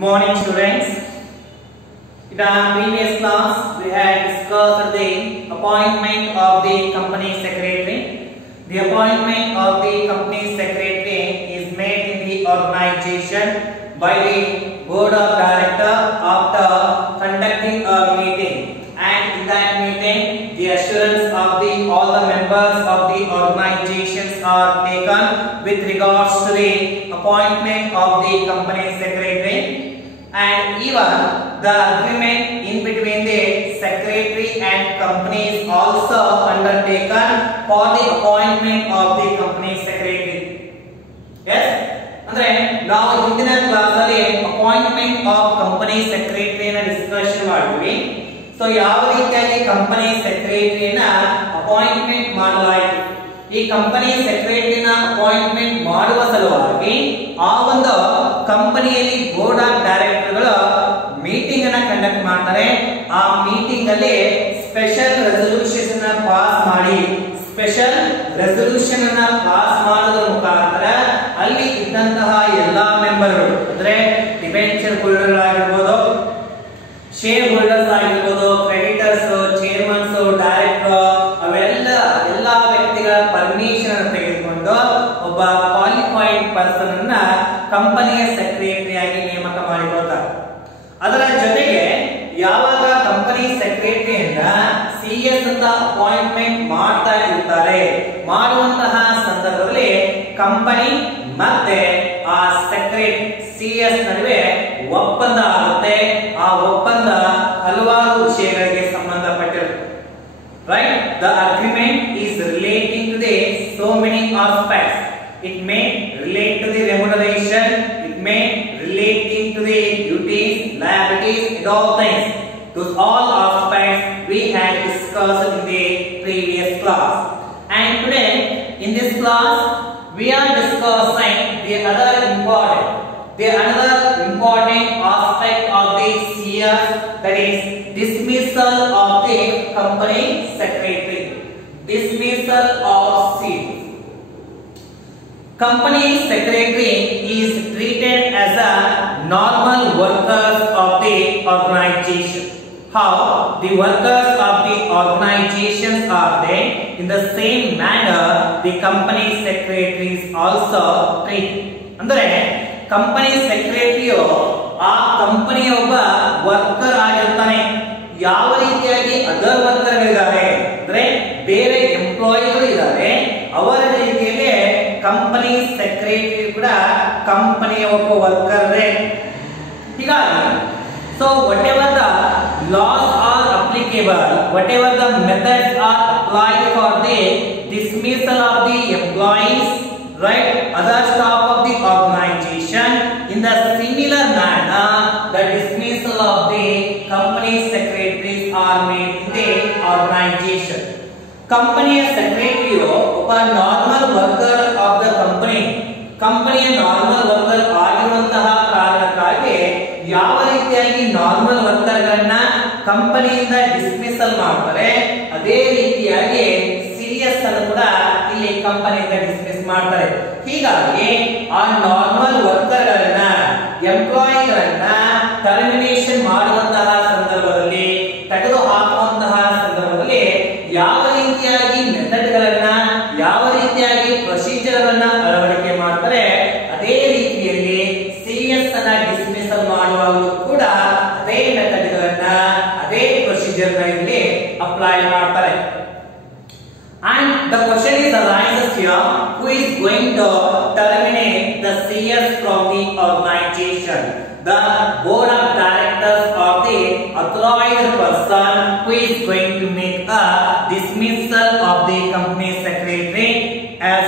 morning, students. In our previous class, we had discussed the appointment of the company secretary. The appointment of the company secretary is made in the organization by the board of directors after conducting a meeting, and in that meeting, the assurance of all the members of the organizations are taken with regards to the appointment of the company secretary, and even the agreement in between the secretary and company is also undertaken for the appointment of the company secretary. Yes, ಅಂದ್ರೆ ನಾವು ಹಿಂದಿನ class ಅಲ್ಲಿ appointment of company ಸೆಕ್ರೆಟರಿನ discussion ಮಾಡಿದ್ವಿ. So ಯಾವ ರೀತಿಯಾಗಿ company ಸೆಕ್ರೆಟರಿನ appointment ಮಾಡಲಾಯಿತು, ಈ company ಸೆಕ್ರೆಟರಿನ appointment ಮಾಡುವ ಸಲುವಾಗಿ ಆ ಒಂದು ಕಂಪನಿಯಲ್ಲಿ ಬೋರ್ಡ್ ಆಫ್ ಡೈರೆಕ್ಟರ್ಗಳು ಮೀಟಿಂಗ್ ಅನ್ನ ಕಂಡಕ್ಟ್ ಮಾಡ್ತಾರೆ. ಆ ಮೀಟಿಂಗ್ ಅಲ್ಲಿ ಸ್ಪೆಷಲ್ ರೆಸಲ್ಯೂಷನ್ ಅನ್ನ ಪಾಸ್ ಮಾಡಿ, ಸ್ಪೆಷಲ್ ರೆಸಲ್ಯೂಷನ್ ಅನ್ನ ಪಾಸ್ ಮಾಡೋದ್ರ ಮುಖಾಂತರ ಅಲ್ಲಿ ಇದ್ದಂತಹ ಎಲ್ಲಾ ಮೆಂಬರ್ಗಳು ಅಂದ್ರೆ ಡಿಬೆಂಚರ್ ಹೋಲ್ಡರ್ ಆಗಿರ್ಬೋದು, ಶೇರ್ ಹೋಲ್ಡರ್ಸ್ ಆಗಿರ್ಬೋದು, ಕ್ರೆಡಿಟರ್ಸ್, ಚೇರ್ಮನ್ಸ್, ಡೈರೆಕ್ಟರ್, ಎಲ್ಲಾ ವ್ಯಕ್ತಿಗಳ ಪರ್ಮಿಷನ್ ಅನ್ನು ತೆಗೆದುಕೊಂಡು ಒಬ್ಬ ಕ್ವಾಲಿಫೈಡ್ ಪರ್ಸನ್ ಅನ್ನ ಕಂಪನಿಯ ಸೆಕ್ರೆಟರಿ ಆಗಿ ನೇಮಕ ಮಾಡಿಕೊಳ್ತಾರೆ. ಅದರ ಜೊತೆಗೆ ಯಾವಾಗ ಕಂಪನಿ ಸೆಕ್ರೆಟರಿಯಿಂದ ಸಿಎಸ್ ಅಂತ ಅಪಾಯಿಂಟ್ಮೆಂಟ್ ಮಾಡ್ತಾ ಇರ್ತಾರೆ, ಮಾಡುವಂತಹ ಸಂದರ್ಭದಲ್ಲಿ ಕಂಪನಿ ಮತ್ತೆ ಆ ಸೆಕ್ರೆಟರಿ ಸಿಎಸ್ ನಡುವೆ ಒಪ್ಪಂದ ಆಗುತ್ತೆ. ಆ ಒಪ್ಪಂದ ಹಲವಾರು ವಿಷಯಗಳಿಗೆ ಸಂಬಂಧಪಟ್ಟಿರುತ್ತೆ. Right? The agreement is relating to the so many aspects. It may relate to the remuneration, it may relating to the duties, liabilities, and all things. Those all aspects we had discussed in the previous class. And today in this class we are discussing the another important aspect of the CS, that is dismissal of the company secretary. Dismissal of CS. Company secretary is treated as a normal workers of the organization. How the workers of the organizations are there, in the same manner the company secretary is also treated. ಅಂದ್ರೆ company ಸೆಕ್ರೆಟರಿಯು ಆ ಕಂಪನಿಯ ಒಬ್ಬ worker ಆಗಿರ್ತಾನೆ. ಯಾವ ರೀತಿಯಾಗಿ other worker ಇದ್ದಾರೆ ಅಂದ್ರೆ ಬೇರೆ ಎಂಪ್ಲಾಯಿಗಳು ಇದ್ದಾರೆ, ಅವರ ರೀತಿಯಲ್ಲಿ ಕಂಪನಿ ಸೆಕ್ರೆಟರಿ ಕೂಡ ಕಂಪನಿಯ ಒಬ್ಬ ವರ್ಕರ್. ಹೀಗಾಗಿ so whatever the laws are applicable, whatever the methods are applied for the dismissal of the employees, right, other staff of the organization, in the similar manner the dismissal of the company secretaries are made in the organization. ಕಂಪನಿಯ ಸೆಕ್ರೆಟರಿಯು ಒಬ್ಬ normal worker of the ಕಂಪನಿಯ normal worker ಆಗಿರುವಂತಹ ಕಾರಣಕ್ಕಾಗಿ ಯಾವ ರೀತಿಯಾಗಿ normal ವರ್ಕರ್ಗಳನ್ನ ಕಂಪನಿಯಿಂದ dismissal ಮಾಡ್ತಾರೆ, ಅದೇ ರೀತಿಯಾಗಿ ಸಿಎಸ್ ಅನ್ನು ಕೂಡ ಇಲ್ಲಿ ಕಂಪನಿಯಿಂದ ಡಿಸ್ಮಿಸ್ ಮಾಡ್ತಾರೆ. ಹೀಗಾಗಿ ಆ ನಾರ್ಮಲ್ ವರ್ಕರ್ಗಳನ್ನ ಎಂಪ್ಲಾಯಿಗಳನ್ನ ಟರ್ಮಿನೇಷನ್ ಮಾಡುವಂತಹ ಸಂದರ್ಭದಲ್ಲಿ, ತೆಗೆದು ಹಾಕುವಂತಹ ಸಂದರ್ಭದಲ್ಲಿ ಯಾವ ರೀತಿಯಾಗಿ ಮೆಥಡ್ಗಳನ್ನ, ಯಾವ ರೀತಿಯಾಗಿ ಪ್ರೊಸೀಜರ್ಗಳನ್ನ ಅಳವಡಿಕೆ ಮಾಡ್ತಾರೆ, ಅದೇ ರೀತಿಯಲ್ಲಿ ಸಿಎಸ್ ಅನ್ನ ಡಿಸ್ಮಿಸಲ್ ಮಾಡುವಾಗಲೂ ಕೂಡ ಅದೇ ಮೆಥಡ್ಗಳನ್ನ, ಅದೇ ಪ್ರೊಸೀಜರ್ಗಳಲ್ಲಿ ಅಪ್ಲೈ ಮಾಡ್ತಾರೆ. And the question is arises here, who is going to terminate the CS from the organization? The board of directors or the authorized person who is going to make a dismissal of the company secretary. As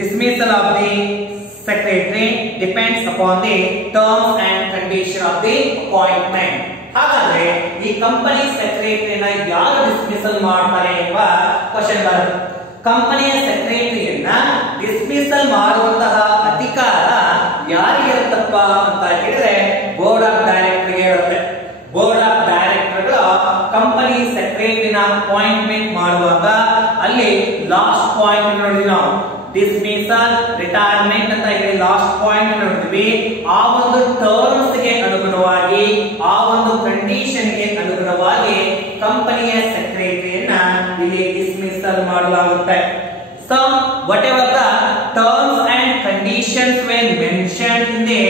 dismissal of the secretary depends upon the terms and condition of the appointment. ಹಾಗಾದ್ರೆ ಈ company ಸೆಕ್ರೆಟರಿನ ಯಾರು dismissal ಮಾಡ್ತಾರೆ ಎಂಬ question ಬರುತ್ತೆ. ಕಂಪನಿಯ ಸೆಕ್ರೆಟರಿಯನ್ನ dismissal ಮಾಡುವಂತಹ ಅಧಿಕಾರ ಯಾರಿಗಿರುತ್ತಪ್ಪ ಅಂತ ಹೇಳಿದ್ರೆ ಬೋರ್ಡ್ ಆಫ್ ಡೈರೆಕ್ಟರ್ಗೆ ಇರುತ್ತೆ. ಬೋರ್ಡ್ ಆಫ್ ಡೈರೆಕ್ಟರ್ಗಳು ಕಂಪನಿ ಸೆಕ್ರೆಟರಿನ ಅಪಾಯಿಂಟ್ಮೆಂಟ್ ಮಾಡುವಾಗ ಅಲ್ಲಿ ಲಾಸ್ಟ್ ಪಾಯಿಂಟ್ ನೋಡಿ ನಾವು ಡಿಸ್ಮಿಸಲ್, ರಿಟೈರ್ಮೆಂಟ್ ಅಂತ ಹೇಳಿ ಲಾಸ್ಟ್ ಪಾಯಿಂಟ್ ನೋಡ್ತೀವಿ. ಆ ಒಂದು ಟರ್ಮ್ಸ್ ಗೆ ಅನುಗುಣವಾಗಿ, ಆ ಒಂದು ಕಂಡೀಷನ್ ಗೆ ಅನುಗುಣವಾಗಿ ಕಂಪನಿಯ ಸೆಕ್ರೆಟರಿಯನ್ನ ಇಲ್ಲಿ ಡಿಸ್ಮಿಸಲ್ ಮಾಡಲಾಗುತ್ತೆ. So whatever the terms and conditions were mentioned in the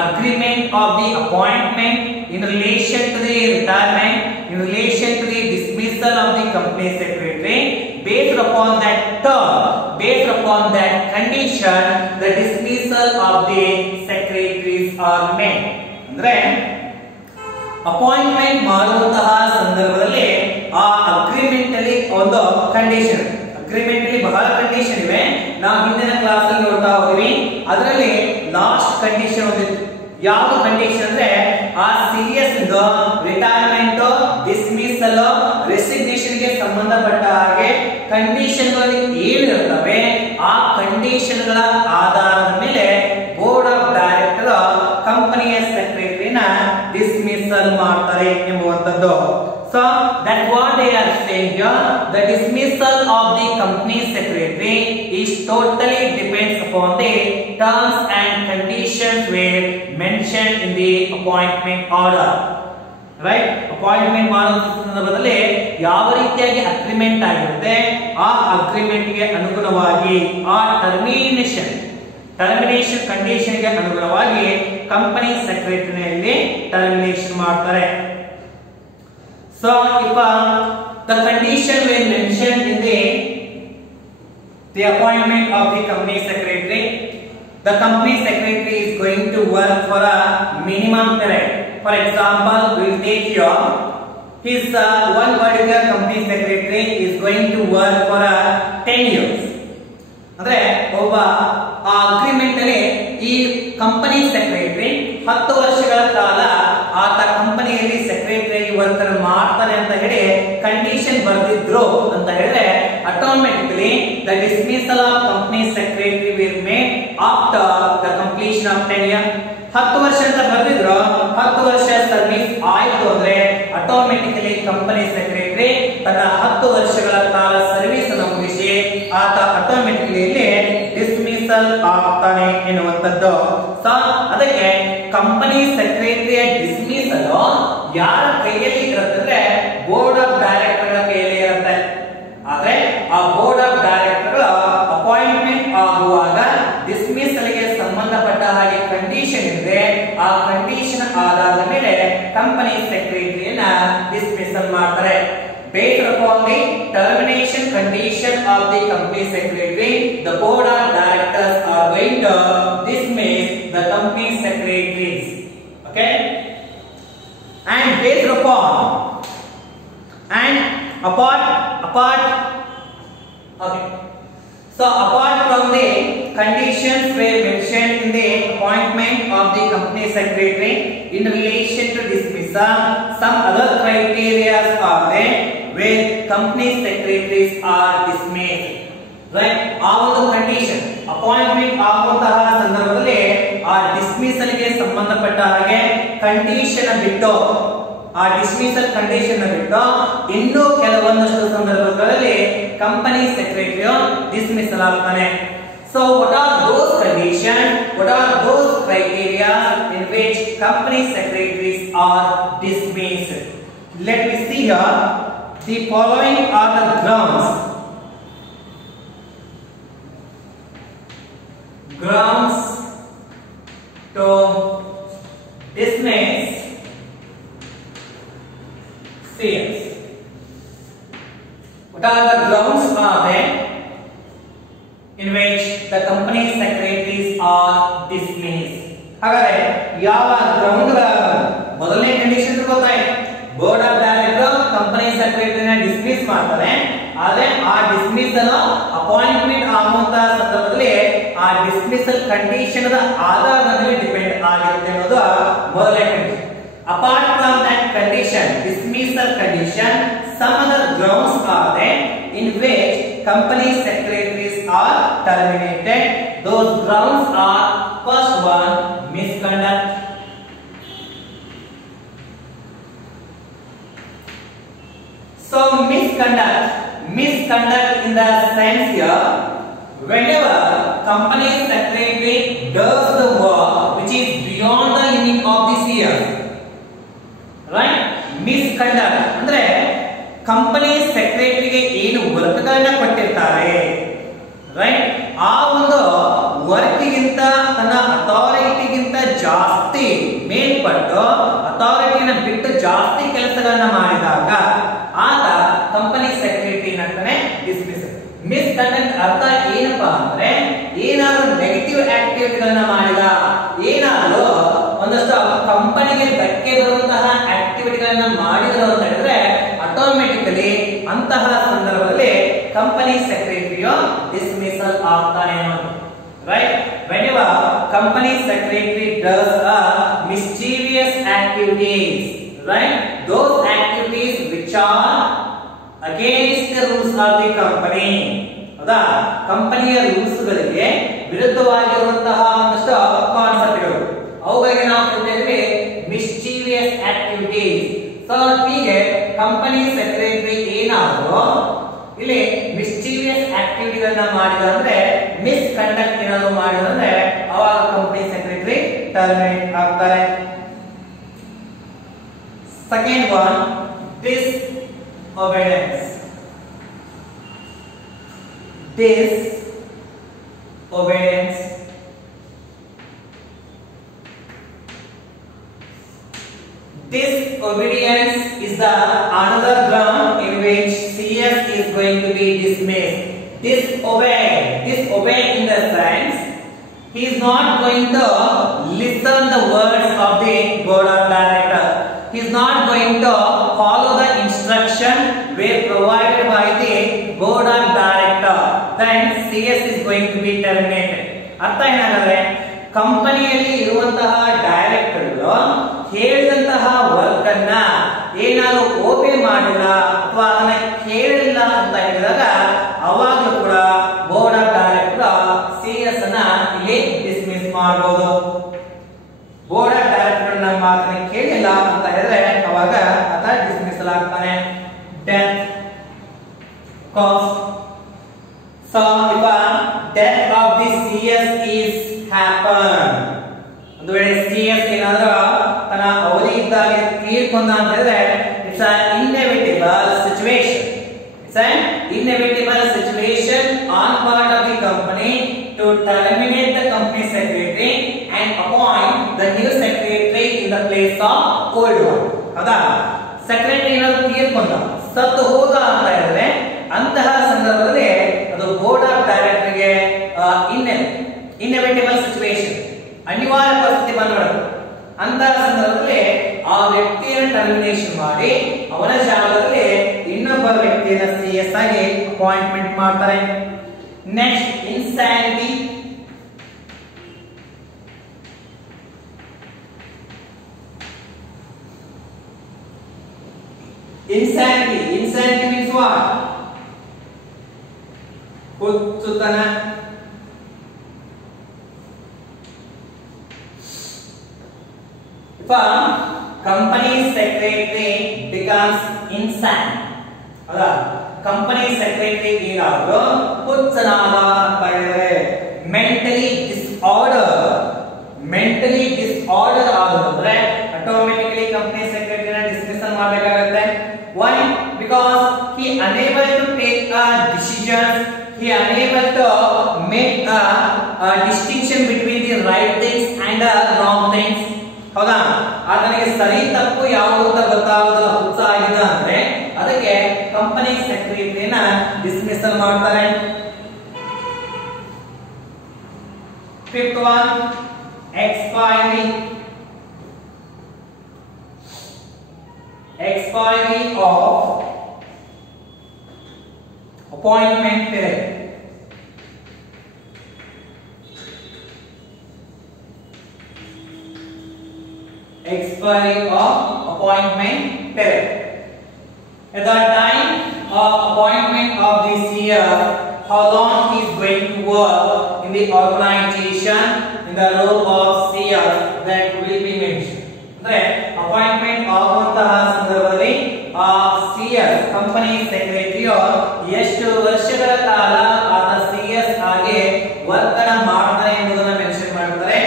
agreement of the appointment in relation to the retirement, in relation to the dismissal of the company secretary, based upon that term, based upon that condition, the dismissal of the secretaries are made. ಅಂದ್ರೆ appointment ಮಾಡುವಂತಹ ಸಂದರ್ಭದಲ್ಲಿ ಆ agreement ಅಲ್ಲಿ ಒಂದು condition, agreement ಅಲ್ಲಿ ಬಹಳ condition ಇವೆ. ನಾವು ಹಿಂದಿನ ಕ್ಲಾಸ್ ಅಲ್ಲಿ ನೋಡ್ತಾ ಹೋದ್ವಿ. ಅದರಲ್ಲಿ ಲಾಸ್ಟ್ ಕಂಡೀಷನ್ ಒಂದಿತ್ತು. ಯಾವ ಕಂಡೀಷನ್ ಅಂದ್ರೆ ಆ ಸೀರಿಯಸ್ ರಿಟೈರ್ಮೆಂಟ್, ಡಿಸ್ಮಿಸಲ್, ರೆಸಿಗ್ನೇಷನ್ ಗೆ ಸಂಬಂಧಪಟ್ಟ ಹಾಗೆ ಕಂಡೀಷನ್ ಗಳಲ್ಲಿ ಏನಿರುತ್ತವೆ ಆ ಕಂಡೀಷನ್ ಗಳ ಆಧಾರದ ಮೇಲೆ ಬೋರ್ಡ್ ಆಫ್ ಡೈರೆಕ್ಟರ್ ಕಂಪನಿಯ ಸೆಕ್ರೆಟರಿನ ಡಿಸ್ಮಿಸಲ್ ಮಾಡ್ತಾರೆ ಎಂಬುವಂತದ್ದು. So that what they are saying here, the dismissal of the company secretary is totally depends upon the terms and conditions were mentioned in the appointment order. Right? Appointment ಮಾಡುವ ಸಂದರ್ಭದಲ್ಲಿ ಯಾವ ರೀತಿಯಾಗಿ agreement ಆಗಿರುತ್ತೆ ಆ agreement ಗೆ ಅನುಗುಣವಾಗಿ ಆ termination condition ಗೆ ಅನುಗುಣವಾಗಿ ಕಂಪನಿ ಸೆಕ್ರೆಟರಿಯಲ್ಲಿ ಟರ್ಮಿನೇಷನ್ ಮಾಡ್ತಾರೆ. So if the condition were mentioned in the appointment of the company secretary, the company secretary is going to work for a minimum period. For example, we will take here his one particular company secretary is going to work for 10 years. ಅಂದ್ರೆ ಒಬ್ಬ ಆ agreement ಅಲ್ಲಿ ಈ company secretary 10 ವರ್ಷಗಳ ಕಾಲ ಆತ ಕಂಪನಿಯಲ್ಲಿ secretary work ಮಾಡ್ತಾರೆ ಅಂತ ಹೇಳಿ ಕಂಡೀಷನ್ ಬರೆದಿದ್ರು ಅಂತ ಹೇಳಿದ್ರೆ automatically the dismissal of company secretary will made after the completion of 10 year. 10 ವರ್ಷ ಅಂತ ಬರೆದಿದ್ರು, 10 ವರ್ಷ ಸರ್ವಿಸ್ ಆಯ್ತು ಅಂದ್ರೆ ಆಟೋಮೆಟಿಕಲಿ ಕಂಪನಿ ಸೆಕ್ರೆಟರಿ ತನ್ನ 10 ವರ್ಷಗಳ ಕಾಲ ಸರ್ವಿಸ್ ಅನ್ನು ಮುಗಿಸಿ ಆತ ಆಟೋಮೆಟಿಕಲಿ ಡಿಸ್ಮಿಸಲ್ ಆಗ್ತಾನೆ ಎನ್ನುವಂತದ್ದು. ಸೊ ಅದಕ್ಕೆ ಕಂಪನಿ ಸೆಕ್ರೆಟರಿಯ ಡಿಸ್ಮಿಸಲ್ ಯಾರ ಕೈಯಲ್ಲಿ ಇರುತ್ತೆ? ಬೋರ್ಡ್ ಆಫ್ ಡೈರೆಕ್ಟರ್ ಕೈಯಲ್ಲಿ ಇರುತ್ತೆ. ಆದ್ರೆ ಆ ಬೋರ್ಡ್ ಆಫ್ ಡೈರೆಕ್ಟರ್ ಅಪಾಯಿಂಟ್ಮೆಂಟ್ ಆಗುವಾಗ ಡಿಸ್ಮಿಸಲ್ ಗೆ ಸಂಬಂಧಪಟ್ಟ ಹಾಗೆ ಕಂಡೀಷನ್ ಇದೆ. ಆ ಕಂಡೀಷನ್ ಆಧಾರದ ಮೇಲೆ ಕಂಪನಿ ಸೆಕ್ರೆಟರಿಯನ್ನ ಡಿಸ್ಮಿಸಲ್ ಮಾಡ್ತಾರೆ. Based upon the termination condition of the company secretary, the board of directors are going to dismiss the company secretaries. Okay? And based upon and apart okay. So apart from the conditions were mentioned in the appointment of the company secretary in relation to dismissal, some other criteria are there where company secretaries are dismissed. Right? ಆ ಒಂದು condition appointment ಆಗುವಂತಹ ಸಂದರ್ಭದಲ್ಲಿ ಆ dismissal ಗೆ ಸಂಬಂಧಪಟ್ಟ ಹಾಗೆ condition ಬಿಟ್ಟು, ಆ ಡಿಸ್ಮಿಸಲ್ ಕಂಡೀಷನ್ ಬಿಟ್ಟು ಇನ್ನೂ ಕೆಲವೊಂದಷ್ಟು ಸಂದರ್ಭಗಳಲ್ಲಿ ಕಂಪನಿ ಸೆಕ್ರೆಟರಿಯು ಡಿಸ್ಮಿಸಲ್ ಆಗ್ತಾನೆ. So what are those conditions? What are those criteria in which company secretaries are dismissed? Let me see here. The following are the grounds to dismiss CS. What are the grounds are there in which the company secretaries are dismissed? ಹಾಗಾದ್ರೆ ಯಾವ ground ಮೊದಲನೇ condition ಗೊತ್ತಾಯ್ತು. Board of director company ಸೆಕ್ರೆಟರಿನ dismiss ಮಾಡ್ತಾರೆ. ಆದ್ರೆ ಆ dismissal appointment ಆಗುವಂತಹ ಸಂದರ್ಭದಲ್ಲಿ ಆ ಡಿಸ್ಮಿಸಲ್ ಕಂಡೀಷನ್ ಆಧಾರದ ಮೇಲೆ ಡಿಪೆಂಡ್ ಆಗಿರುತ್ತೆ ಅನ್ನೋದು ಮೊದಲನೇ condition. Apart from that condition, dismissal condition, some other grounds are there in which company secretaries are terminated. Those grounds are: first one, misconduct. So misconduct in the sense here, whenever company secretary does the work which is beyond the limit of the CS, right? Misconduct ಅಂದ್ರೆ company ಸೆಕ್ರೆಟರಿಗೆ ಏನು work ಗಳನ್ನ ಕೊಟ್ಟಿರ್ತಾರೆ, right, ಆ ಒಂದು ವರ್ಕ್ಗಿಂತ ತನ್ನ ಅಥಾರಿಟಿಗಿಂತ ಜಾಸ್ತಿ ಮೇಲ್ಪಟ್ಟು ಅಥಾರಿಟಿನ ಬಿಟ್ಟು ಜಾಸ್ತಿ ಕೆಲಸಗಳನ್ನ ಮಾಡಿದಾಗ ಆಗ ಕಂಪನಿ ಸೆಕ್ರೆಟರಿ ಅಂತಾನೆ ಡಿಸ್ಮಿಸ್. ಮಿಸ್ಕಂಡಕ್ಟ್ ಅರ್ಥ ಏನಪ್ಪಾ ಅಂದ್ರೆ ಏನಾದ್ರು ನೆಗೆಟಿವ್ ಆಕ್ಟಿವಿಟಿಗಳನ್ನ ಮಾಡಿದ, ಏನಾದ್ರು ಒಂದಷ್ಟು ಕಂಪನಿಗೆ ಧಕ್ಕೆ ಬರುವಂತಹ ಆಕ್ಟಿವಿಟಿಗಳನ್ನ ಮಾಡಿದ್ರು ಅಂತ ಹೇಳಿದ್ರೆ ಆಟೋಮೆಟಿಕಲಿ ಅಂತಹ ಸಂದರ್ಭದಲ್ಲಿ ಕಂಪನಿ ಸೆಕ್ರೆಟರಿಯು ಡಿಸ್ಮಿಸಲ್ ಆಗ್ತಾನೆ, right? Whenever company secretary does a mischievous activities, right, those activities which are against the rules of the company, ಹೌದಾ, ಕಂಪನಿಯ ರೂಲ್ಸ್ ಗಳಿಗೆ ವಿರುದ್ಧವಾಗಿರುವಂತಹ ಒಂದಷ್ಟು ಕಾನ್ಸೆಪ್ಟ್ಗಳು, ಅವುಗಳಿಗೆ ನಾವು ಕರೀತೀವಿ ಮಿಸ್ಚೀವಿಯಸ್ ಆಕ್ಟಿವಿಟೀಸ್. ಸೊ ಹೀಗೆ ಕಂಪನಿ ಸೆಕ್ರೆಟರಿ ಏನಾದ್ರು ಇಲ್ಲಿ ಮಿಸ್ಚೀವಿಯಸ್ ಆಕ್ಟಿವಿಟಿಗಳನ್ನ ಮಾಡಿದ್ರೆ, ಮಿಸ್ ಕಂಡಕ್ಟ್ ಏನಾದ್ರು ಮಾಡಿದ್ರೆ ಅವಾಗ ಕಂಪನಿ ಸೆಕ್ರೆಟರಿ ಟರ್ಮಿನೇಟ್ ಆಗ್ತಾರೆ. Second one, disobedience. Disobedience. Disobedience is the another ground in which CS is going to be dismissed. Disobey in the sense he is not going to listen the words of the board of director. He is not going to follow the instruction where provided by the board of director. Then CS is going to be terminated. ಅರ್ಥ ಏನಾಗುತ್ತೆ, ಕಂಪನಿಯಲ್ಲಿ ಇರುವಂತಹ ಡೈರೆಕ್ಟರ್ಗಳು ಹೇಳಿದಂತಹ work ಅನ್ನ ಏನಾದ್ರು ಓಪೆ ಮಾಡಿಲ್ಲ ಅಥವಾ ಅದನ್ನ ಕೇಳಿಲ್ಲ ಅಂತ ಹೇಳಿದಾಗ ಅವಾಗಲೂ ಕೂಡ ಬೋರ್ಡ್ ಆಫ್ ಡೈರೆಕ್ಟರ್ ಸಿಎಸ್ ಅನ್ನ ಇಲ್ಲಿ ಡಿಸ್ಮಿಸ್ ಮಾಡಬಹುದು. ಬೋರ್ಡ್ ಆಫ್ ಡೈರೆಕ್ಟರ್ ನಮ್ಮ ಮಾತನ್ನ ಕೇಳಿಲ್ಲ ಅಂತ ಹೇಳಿದ್ರೆ ಅವಾಗ ಆತ ಡಿಸ್ಮಿಸಲ್ ಆಗ್ತಾನೆ. Death cause. So if death of the CS is happen, ಒಂದು ವೇಳೆ CS ಏನಾದರೂ ತನ್ನ ಅವಧಿ ಇದ್ದಾಗ ತೀರ್ಕೊಂಡ ಅಂತ ಹೇಳಿದ್ರೆ it's an inevitable situation. It's an inevitable situation on part of the company to terminate the company secretary and appoint the new secretary in the place of old one. ಹೌದಾ, secretary ಏನಾದರೂ ತೀರ್ಕೊಂಡ, ಸತ್ತು ಹೋದ ಅಂತ ಹೇಳಿದ್ರೆ ಅಂತಹ ಸಂದರ್ಭದಲ್ಲಿ ಅದು ಬೋರ್ಡ್ ಆಫ್ ಡೈರೆಕ್ಟರ್ಗೆ ಇನ್ಎವಿಟಬಲ್ ಸಿಚುವೇಶನ್, ಅನಿವಾರ್ಯ ಪರಿಸ್ಥಿತಿ ಬಂದ್ಬಿಡುತ್ತೆ. ಅಂತಹ ಸಂದರ್ಭದಲ್ಲಿ ಆ ವ್ಯಕ್ತಿಯನ್ನು ಟರ್ಮಿನೇಷನ್ ಮಾಡಿ ಅವನ ಜಾಗದಲ್ಲಿ ಇನ್ನೊಬ್ಬ ವ್ಯಕ್ತಿಯನ್ನ ಸಿಎಸ್ ಆಗಿ ಅಪಾಯಿಂಟ್ಮೆಂಟ್ ಮಾಡ್ತಾರೆ. Next, insanity. Insanity means what? ಹುಚ್ಚುತನ. If a company secretary becomes insane, ಅಲ್ಲ, ಕಂಪನಿ ಸೆಕ್ರೆಟರಿ ಏನಾದ್ರು ಹುಚ್ಚನಾದ ಅಂತ ಹೇಳಿದ್ರೆ ಮೆಂಟಲಿ ಡಿಸ್ಆರ್ಡರ್ ಆದ್ರೆ ಆಟೋಮೆಟಿಕಲಿ ಕಂಪನಿ ಸೆಕ್ರೆಟರಿನ ಡಿಸ್ಮಿಸಲ್ ಮಾಡಬೇಕಾಗುತ್ತೆ. Why? Because he unable to take a decision, he unable to make a distinction between the right things and wrong things. ಹೌದಾ, ಆತನಿಗೆ ಸರಿ ತಪ್ಪು ಯಾವುದು ಅಂತ ಗೊತ್ತಾಗೋದಿಲ್ಲ, ಹುಚ್ಚ ಆಗಿದೆ ಅಂದ್ರೆ ಅದಕ್ಕೆ ಕಂಪನಿ ಸೆಕ್ರೆಟರಿನ ಡಿಸ್ಮಿಸಲ್ ಮಾಡ್ತಾರೆ. Fifth one, expiry of appointment period. Expiry of appointment period. At the time of appointment of the CEO, how long he is going to work in the organization in the role of CEO, that will be mentioned. ಅಂದ್ರೆ appointment ಆಗುವಂತಹ ಸಂದರ್ಭದಲ್ಲಿ ಆ CS company ಸೆಕ್ರೆಟರಿಯು ಎಷ್ಟು ವರ್ಷಗಳ ಕಾಲ ಆತ CS ಆಗಿ work ಅನ್ನ ಮಾಡ್ತಾರೆ ಎಂಬುದನ್ನ ಮೆನ್ಷನ್ ಮಾಡ್ತಾರೆ.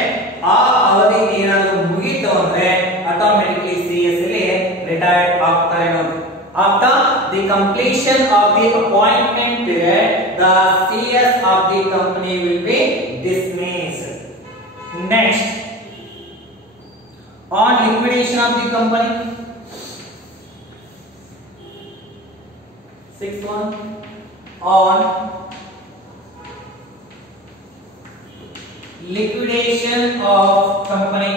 ಆ ಅವಧಿ ಏನಾದರೂ ಮುಗಿತು ಅಂದ್ರೆ ಆಟೋಮೆಟಿಕಲಿ ಸಿಎಸ್ ಇಲ್ಲಿ ರಿಟೈರ್ಡ್ ಆಗ್ತಾರೆ ನೋಡಿ. After the completion of the appointment period, the CS of the company will be dismissed. Next, on liquidation of the company, sixth one, on liquidation of company.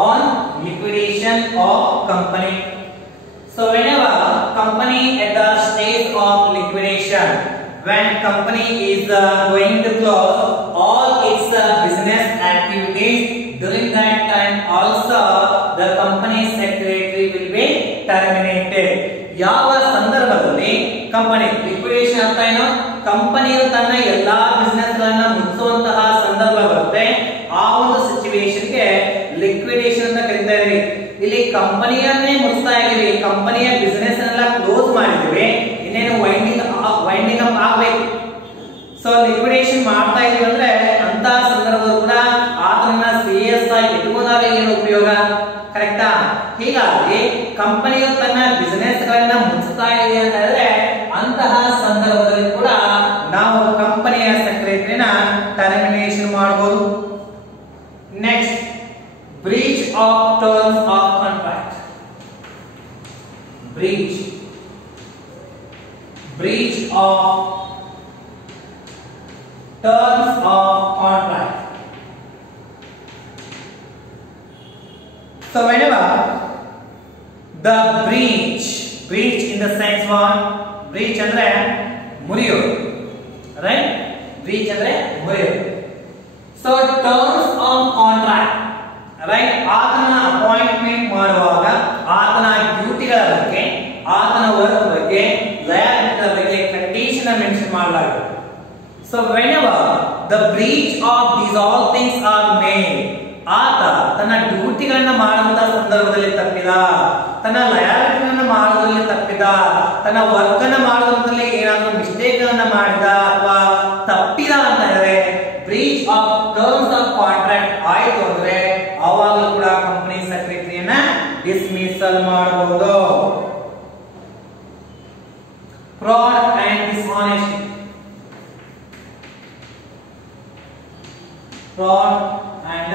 On liquidation of company. So whenever company at the stage of liquidation, when company is going to close all its business activities, during that time also the company secretary will be terminated. ಯಾವ ಸಂದರ್ಭದಲ್ಲಿ company liquidation ಅಂತ ಏನು, ಕಂಪನಿಯು ತನ್ನ ಎಲ್ಲಾ business ಗಳನ್ನ ಮುಚ್ಚುವಂತಹ ಸಂದರ್ಭ ಬರುತ್ತೆ. ಆ ಒಂದು ಸಿಚುವೇಶನ್ ಗೆ ಲಿಕ್ವಿಡೇಷನ್ ಅಂತ ಕರೀತಾ ಇದೀವಿ. ಇಲ್ಲಿ ಕಂಪನಿಯನ್ನೇ ಮುಚ್ತಾ ಇದೀವಿ, ಕಂಪನಿಯ ಬಿಸಿನೆಸ್ ಎಲ್ಲ ಕ್ಲೋಸ್ ಮಾಡಿದೀವಿ, ಇನ್ನೇನು ವೈಂಡಿಂಗ್ ಅಪ್ ಆಗಬೇಕು. ಸೊ ಲಿಕ್ವಿಡೇಷನ್ ಮಾಡ್ತಾ ಇದೀವಿ ಅಂದ್ರೆ ಅಂತ ಸಂದರ್ಭದಲ್ಲೂ ಕೂಡ ಆತನ ಸಿಎಸ್ ಆಗಿ ಇಟ್ಕೊಂಡಾಗ ಏನು ಉಪಯೋಗ, ಕರೆಕ್ಟಾ? ಹೀಗಾಗಿ ಕಂಪನಿಯು ತನ್ನ ಬಿಸಿನೆಸ್ ಗಳನ್ನ ಮುಚ್ಚುತ್ತಾ ಇದೆ ಅಂತ ಹೇಳಿದ್ರೆ ಅಂತಹ ಸಂದರ್ಭದಲ್ಲಿ ಕೂಡ ನಾವು ಕಂಪನಿಯ ಸೆಕ್ರೆಟರಿನ ಟರ್ಮಿನೇಷನ್ ಮಾಡಬಹುದು. Next, breach of terms of contract. breach of terms of contract. So whenever the breach in the sense one, breach andre muriyodu, right? breach andre muriyodu. So terms of contract, right? ಆತನ appointment ಮಾಡುವಾಗ ಆತನ ಡ್ಯೂಟಿಗಳ ಬಗ್ಗೆ, ಆತನ work ಬಗ್ಗೆ, ಲಯಾಬಿಲಿಟಿಗಳ ಬಗ್ಗೆ condition mention ಮಾಡಲಾಗಿದೆ. So whenever the breach of these all things are made, ಆತ ತನ್ನ ಡ್ಯೂಟಿಗಳನ್ನ ಮಾಡುವಂತ ಸಂದರ್ಭದಲ್ಲಿ ತಪ್ಪಿದ, ತನ್ನ ಲಯಾಬಿಲಿಟಿಗಳನ್ನ ಮಾಡೋದ್ರಲ್ಲಿ ತಪ್ಪಿದ, ತನ್ನ ವರ್ಕ್ ಅನ್ನ ಮಾಡೋದ್ರಲ್ಲಿ ಏನಾದರೂ ಮಿಸ್ಟೇಕ್ ಅನ್ನ ಮಾಡಿದ ಅಥವಾ ತಪ್ಪಿದ ಅಂತ ಹೇಳಿದ್ರೆ breach of terms of contract ಆಯ್ತು ಅಂದ್ರೆ ಆವಾಗಲೂ ಕೂಡ ಕಂಪನಿ ಸೆಕ್ರೆಟರಿಯನ್ನ ಡಿಸ್ಮಿಸಲ್ ಮಾಡಬಹುದು. Fraud and dishonesty. fraud and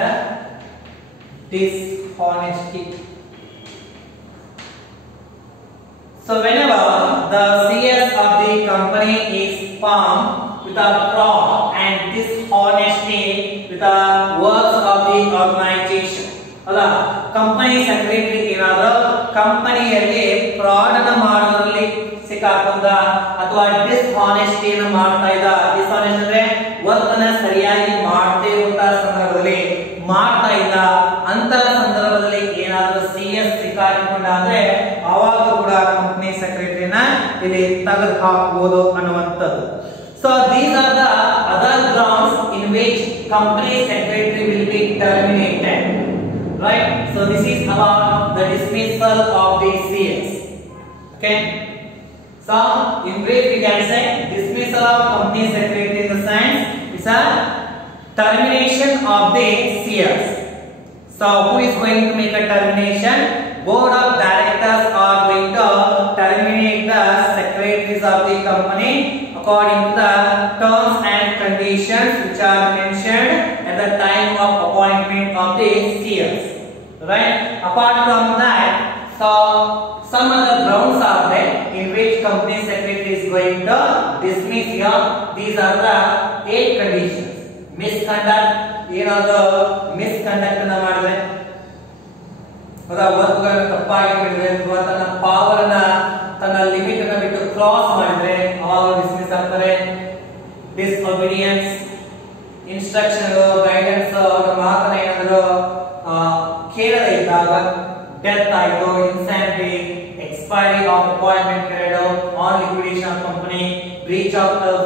dishonesty. So whenever the CS of the company is found with a fraud and dishonesty with the works of the organization, ಅಲ್ಲ company secretary ಏನಾದರೂ ಕಂಪನಿಯಲ್ಲಿ fraud ಅನ್ನು ಮಾಡೋದ್ರಲ್ಲಿ ಸಿಕ್ಕಾಕೊಂಡ ಅಥವಾ ಡಿಸ್ಹಾನೆಸ್ಟಿ ಅನ್ನು ಮಾಡ್ತಾ ಇದ್ದ, ಡಿಸ್ಹಾನೆಸ್ಟ್ ಅಂದ್ರೆ ವರ್ಕ್ ಅನ್ನ ಸರಿಯಾಗಿ ಮಾಡದೇ ಇರುವಂತಹ ಸಂದರ್ಭದಲ್ಲಿ ಮಾಡ್ತಾ ಇಲ್ಲ, ಅಂತ ಸಂದರ್ಭದಲ್ಲಿ ಏನಾದರೂ ಸಿಎಸ್ ಸಿಕ್ಕಾಕೊಂಡಾದ್ರೆ ಅವಾಗ ಕೂಡ ಕಂಪನಿ ಸೆಕ್ರೆಟರಿನ ಇಲ್ಲಿ ತೆಗೆದು ಹಾಕಬಹುದು ಅನ್ನುವಂಥದ್ದು. So these are the other grounds in which company secretary will be terminated. Right? So this is about the dismissal of the CS. Okay? So in brief we can say dismissal of company secretary in the sense is a termination of the CS. So who is going to make a termination? Board of directors are going to terminate the secretaries of the company according to the terms and conditions which are mentioned at the time of appointment of the CS. Right? Apart from that, so some other grounds are there in which company secretary is going to dismiss here. These are the 8 conditions. Misconduct, ಏನಾದರೂ misconduct ಅನ್ನ ಮಾಡಿದ್ರೆ, ಅದರ work ಗಳನ್ನು ತಪ್ಪಾಗಿ ಮಾಡಿದ್ರೆ ಅಥವಾ ತನ್ನ power ಅನ್ನ ತನ್ನ ಲಿಮಿಟ್ ಅನ್ನ ಬಿಟ್ಟು ಕ್ರಾಸ್ ಮಾಡಿದ್ರೆ ಅವಾಗ ಡಿಸ್ಮಿಸ್ ಆಗ್ತಾರೆ. ಡಿಸ್ಒಬಿಡಿಯನ್ಸ್, ಇನ್ಸ್ಟ್ರಕ್ಷನ್ ಗೈಡೆನ್ಸ್ ಅವರ ಮಾತನ್ನ ಏನಾದರೂ ಕೇಳದೆ ಇದ್ದಾಗ, ಡೆತ್ ಆಯಿತು, ಇನ್ಸ್ಯಾನಿಟಿ, expiry of appointment period, on liquidation of company, breach of terms